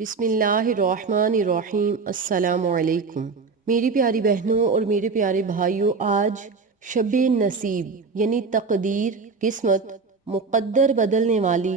بسم اللہ الرحمن الرحیم۔ السلام علیکم میری پیاری بہنوں اور میرے پیارے بھائیوں، آج شب نصیب یعنی تقدیر، قسمت، مقدر بدلنے والی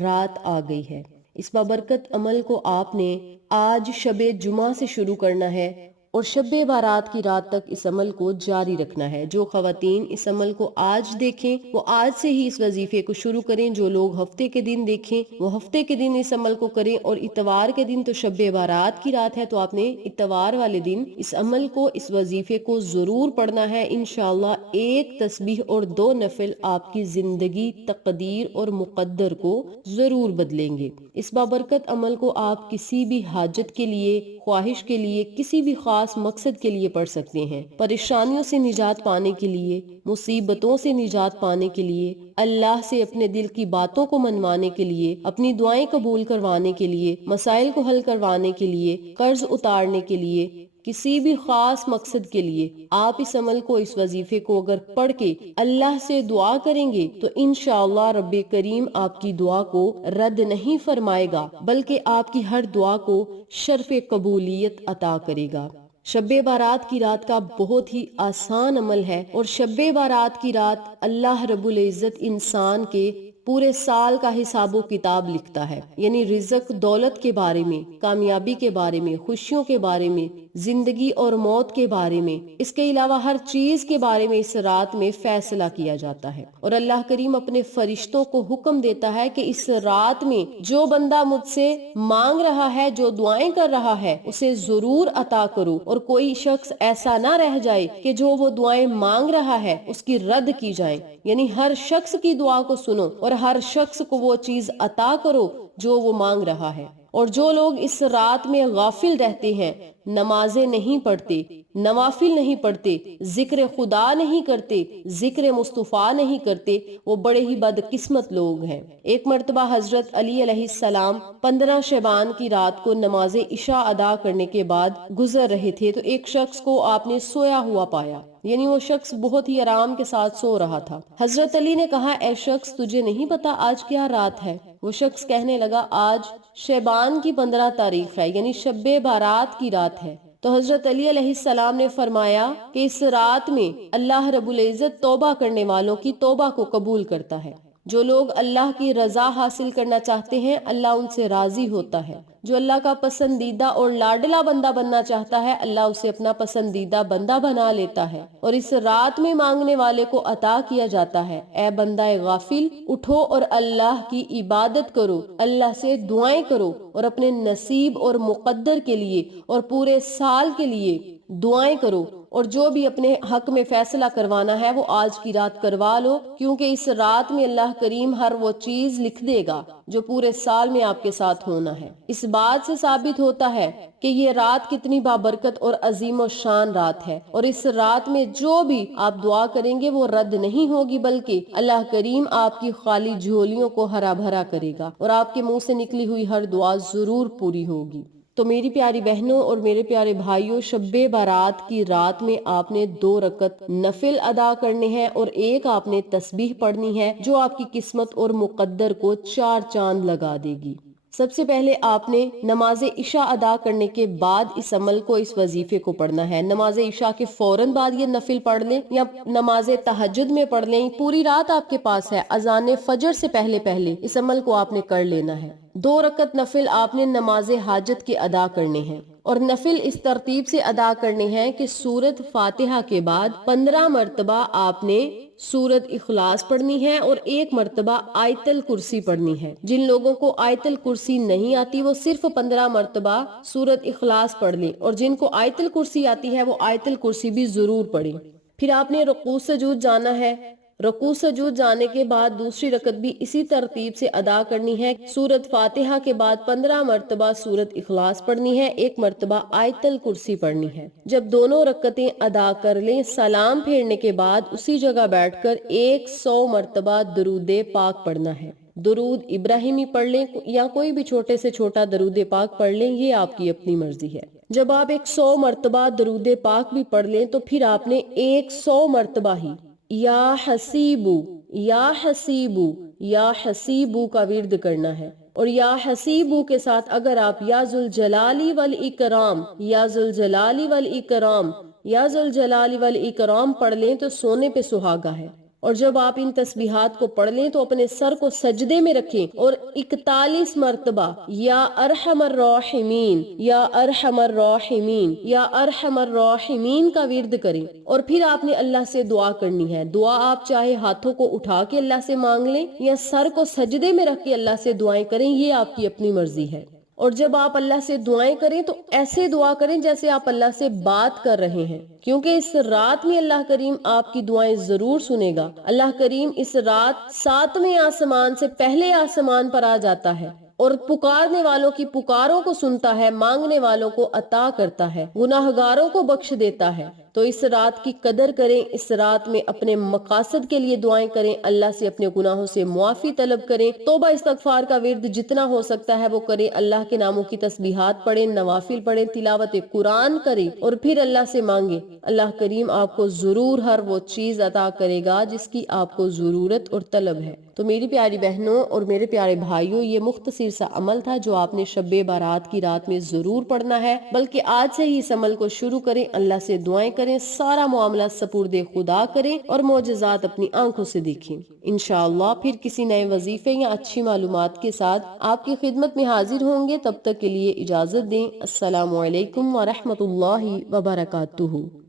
رات آ گئی ہے۔ اس بابرکت عمل کو آپ نے آج شب جمعہ سے شروع کرنا ہے اور شب بارات کی رات تک اس عمل کو جاری رکھنا ہے۔ جو خواتین اس عمل کو آج دیکھیں وہ آج سے ہی اس وظیفے کو شروع کریں، جو لوگ ہفتے کے دن دیکھیں وہ ہفتے کے دن اس عمل کو کریں، اور اتوار کے دن تو شب بارات کی رات ہے تو آپ نے اتوار والے دن اس عمل کو، اس وظیفے کو ضرور پڑھنا ہے۔ انشاءاللہ ایک تسبیح اور 2 نفل آپ کی زندگی، تقدیر اور مقدر کو ضرور بدلیں گے۔ اس بابرکت عمل کو آپ کسی بھی حاجت کے لیے، خواہش کے لیے، کسی بھی خاص مقصد کے لیے پڑھ سکتے ہیں۔ پریشانیوں سے نجات پانے کے لیے، مصیبتوں سے نجات پانے کے لیے، اللہ سے اپنے دل کی باتوں کو منوانے کے لیے، اپنی دعائیں قبول کروانے کے لیے، مسائل کو حل کروانے کے لیے، قرض اتارنے کے لیے، کسی بھی خاص مقصد کے لیے آپ اس عمل کو، اس وظیفے کو اگر پڑھ کے اللہ سے دعا کریں گے تو انشاءاللہ رب کریم آپ کی دعا کو رد نہیں فرمائے گا، بلکہ آپ کی ہر دعا کو شرف قبولیت عطا کرے گا۔ شب بارات کی رات کا بہت ہی آسان عمل ہے، اور شب بارات کی رات اللہ رب العزت انسان کے پورے سال کا حساب و کتاب لکھتا ہے، یعنی رزق، دولت کے بارے میں، کامیابی کے بارے میں، خوشیوں کے بارے میں، زندگی اور موت کے بارے میں، اس کے علاوہ ہر چیز کے بارے میں اس رات میں فیصلہ کیا جاتا ہے۔ اور اللہ کریم اپنے فرشتوں کو حکم دیتا ہے کہ اس رات میں جو بندہ مجھ سے مانگ رہا ہے، جو دعائیں کر رہا ہے، اسے ضرور عطا کرو، اور کوئی شخص ایسا نہ رہ جائے کہ جو وہ دعائیں مانگ رہا ہے اس کی رد کی جائیں، یعنی ہر شخص کی دعا کو سنو اور ہر شخص کو وہ چیز عطا کرو جو وہ مانگ رہا ہے۔ اور جو لوگ اس رات میں غافل رہتے ہیں، نمازیں نہیں پڑھتے، نوافل نہیں پڑھتے، ذکر خدا نہیں کرتے، ذکر مصطفیٰ نہیں کرتے، وہ بڑے ہی بدقسمت لوگ ہیں۔ ایک مرتبہ حضرت علی علیہ السلام 15 شعبان کی رات کو نماز عشاء ادا کرنے کے بعد گزر رہے تھے تو ایک شخص کو آپ نے سویا ہوا پایا، یعنی وہ شخص بہت ہی آرام کے ساتھ سو رہا تھا۔ حضرت علی نے کہا، اے شخص تجھے نہیں پتا آج کیا رات ہے؟ وہ شخص کہنے لگا، آج شعبان کی 15 تاریخ ہے، یعنی شب بارات کی رات ہے۔ تو حضرت علی علیہ السلام نے فرمایا کہ اس رات میں اللہ رب العزت توبہ کرنے والوں کی توبہ کو قبول کرتا ہے۔ جو لوگ اللہ کی رضا حاصل کرنا چاہتے ہیں اللہ ان سے راضی ہوتا ہے۔ جو اللہ کا پسندیدہ اور لاڈلا بندہ بننا چاہتا ہے اللہ اسے اپنا پسندیدہ بندہ بنا لیتا ہے، اور اس رات میں مانگنے والے کو عطا کیا جاتا ہے۔ اے بندہ غافل، اٹھو اور اللہ کی عبادت کرو، اللہ سے دعائیں کرو، اور اپنے نصیب اور مقدر کے لیے اور پورے سال کے لیے دعائیں کرو، اور جو بھی اپنے حق میں فیصلہ کروانا ہے وہ آج کی رات کروا لو، کیونکہ اس رات میں اللہ کریم ہر وہ چیز لکھ دے گا جو پورے سال میں آپ کے ساتھ ہونا ہے۔ اس بات سے ثابت ہوتا ہے کہ یہ رات کتنی بابرکت اور عظیم و شان رات ہے، اور اس رات میں جو بھی آپ دعا کریں گے وہ رد نہیں ہوگی، بلکہ اللہ کریم آپ کی خالی جھولیوں کو ہرا بھرا کرے گا اور آپ کے منہ سے نکلی ہوئی ہر دعا ضرور پوری ہوگی۔ تو میری پیاری بہنوں اور میرے پیارے بھائیوں، شب بارات کی رات میں آپ نے 2 رکعت نفل ادا کرنے ہیں اور ایک آپ نے تسبیح پڑھنی ہے جو آپ کی قسمت اور مقدر کو 4 چاند لگا دے گی۔ سب سے پہلے آپ نے نماز عشاء ادا کرنے کے بعد اس عمل کو، اس وظیفے کو پڑھنا ہے۔ نماز عشاء کے فوراً بعد یہ نفل پڑھ لیں یا نماز تہجد میں پڑھ لیں، پوری رات آپ کے پاس ہے، اذان فجر سے پہلے پہلے اس عمل کو آپ نے کر لینا ہے۔ 2 رکعت نفل آپ نے نماز حاجت کے ادا کرنے ہیں، اور نفل اس ترتیب سے ادا کرنے ہیں کہ سورت فاتحہ کے بعد 15 مرتبہ آپ نے سورت اخلاص پڑھنی ہے اور 1 مرتبہ آیت الکرسی پڑھنی ہے۔ جن لوگوں کو آیت الکرسی نہیں آتی وہ صرف 15 مرتبہ سورت اخلاص پڑھ لیں، اور جن کو آیت الکرسی آتی ہے وہ آیت الکرسی بھی ضرور پڑھیں۔ پھر آپ نے رکوع سجود جانا ہے۔ رکوع سجود جانے کے بعد دوسری رکعت بھی اسی ترتیب سے ادا کرنی ہے۔ سورت فاتحہ کے بعد 15 مرتبہ سورت اخلاص پڑھنی ہے، 1 مرتبہ آیت الکرسی پڑھنی ہے۔ جب دونوں رکعتیں ادا کر لیں، سلام پھیرنے کے بعد اسی جگہ بیٹھ کر 100 مرتبہ درود پاک پڑھنا ہے۔ درود ابراہیمی پڑھ لیں یا کوئی بھی چھوٹے سے چھوٹا درود پاک پڑھ لیں، یہ آپ کی اپنی مرضی ہے۔ جب آپ 100 مرتبہ درود پاک بھی پڑھ لیں تو پھر آپ نے 100 مرتبہ ہی یا حسیبو یا حسیبو یا حسیبو کا ورد کرنا ہے۔ اور یا حسیبو کے ساتھ اگر آپ یا ذوالجلالی والاکرام، یا ذوالجلالی والاکرام، یا ذوالجلالی والاکرام پڑھ لیں تو سونے پہ سہاگا ہے۔ اور جب آپ ان تسبیحات کو پڑھ لیں تو اپنے سر کو سجدے میں رکھیں اور 41 مرتبہ یا ارحم الراحمین، یا ارحم الراحمین، یا ارحم الراحمین کا ورد کریں۔ اور پھر آپ نے اللہ سے دعا کرنی ہے۔ دعا آپ چاہے ہاتھوں کو اٹھا کے اللہ سے مانگ لیں یا سر کو سجدے میں رکھ کے اللہ سے دعائیں کریں، یہ آپ کی اپنی مرضی ہے۔ اور جب آپ اللہ سے دعائیں کریں تو ایسے دعا کریں جیسے آپ اللہ سے بات کر رہے ہیں، کیونکہ اس رات میں اللہ کریم آپ کی دعائیں ضرور سنے گا۔ اللہ کریم اس رات 7ویں آسمان سے پہلے آسمان پر آ جاتا ہے اور پکارنے والوں کی پکاروں کو سنتا ہے، مانگنے والوں کو عطا کرتا ہے، گناہگاروں کو بخش دیتا ہے۔ تو اس رات کی قدر کریں، اس رات میں اپنے مقاصد کے لیے دعائیں کریں، اللہ سے اپنے گناہوں سے معافی طلب کریں، توبہ استغفار کا ورد جتنا ہو سکتا ہے وہ کریں، اللہ کے ناموں کی تسبیحات پڑھیں، نوافل پڑھیں، تلاوت قرآن کریں اور پھر اللہ سے مانگیں۔ اللہ کریم آپ کو ضرور ہر وہ چیز عطا کرے گا جس کی آپ کو ضرورت اور طلب ہے۔ تو میری پیاری بہنوں اور میرے پیارے بھائیوں، یہ مختصر سا عمل تھا جو آپ نے شب بارات کی رات میں ضرور پڑھنا ہے، بلکہ آج سے ہی اس عمل کو شروع کریں، اللہ سے دعائیں کریں، سارا معاملہ سپرد خدا کریں اور معجزات اپنی آنکھوں سے دیکھیں۔ انشاءاللہ پھر کسی نئے وظیفے یا اچھی معلومات کے ساتھ آپ کی خدمت میں حاضر ہوں گے، تب تک کے لیے اجازت دیں۔ السلام علیکم ورحمۃ اللہ وبرکاتہ۔